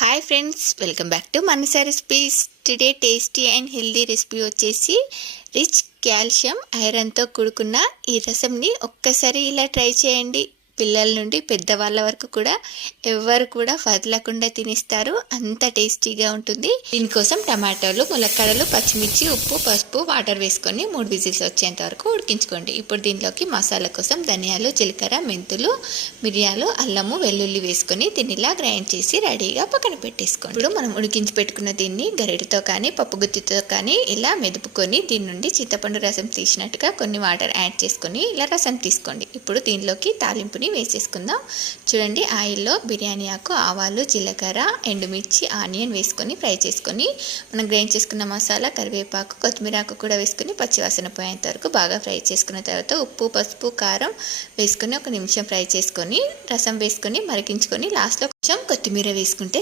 Hi friends, welcome back to Manasa recipes. Today tasty and healthy recipe వచ్చేసి rich calcium ఐరన్తో కూడుకున్న ఈ రసంని ఒక్కసారి ఇలా ట్రై చేయండి. పిల్లల నుండి పెద్దవాళ్ళ వరకు కూడా ఎవరు కూడా వదలకుండా తినేస్తారు. అంత టేస్టీగా ఉంటుంది. దీనికోసం టమాటాలు, ములక్కాడలు, పచ్చిమిర్చి, ఉప్పు, పసుపు, వాటర్ వేసుకొని 3 విజిల్స్ వచ్చేంత వరకు ఉడికించుకోండి. ఇప్పుడు దీనిలోకి మసాలా కోసం ధనియాలు, జీలకర్ర, మెంతులు, మిరియాలు, అల్లము, వెల్లుల్లి వేసుకొని దీన్ని ఇలా గ్రైండ్ చేసి రెడీగా పక్కన పెట్టేసుకోండి. ఇప్పుడు మనం ఉడికించి పెట్టుకున్న దీన్ని గరిటెతో కానీ పప్పు గుత్తితో కానీ ఇలా మెదుపుకొని దీని నుండి చింతపండు రసం తీసినట్టుగా కొన్ని వాటర్ యాడ్ చేసుకొని ఇలా రసం తీసుకోండి. ఇప్పుడు దీనిలోకి తాలింపుని వేసేసుకుందాం. చూడండి, ఆయిల్లో బిర్యానీ ఆకు, ఆవాలు, జీలకర్ర, ఎండుమిర్చి, ఆనియన్ వేసుకొని ఫ్రై చేసుకొని మనం గ్రైండ్ చేసుకున్న మసాలా, కరివేపాకు, కొత్తిమీర ఆకు కూడా వేసుకొని పచ్చివాసన పోయేంత వరకు బాగా ఫ్రై చేసుకున్న తర్వాత ఉప్పు, పసుపు, కారం వేసుకొని 1 నిమిషం ఫ్రై చేసుకొని రసం వేసుకొని మరిగించుకొని లాస్ట్లో కొంచెం కొత్తిమీర వేసుకుంటే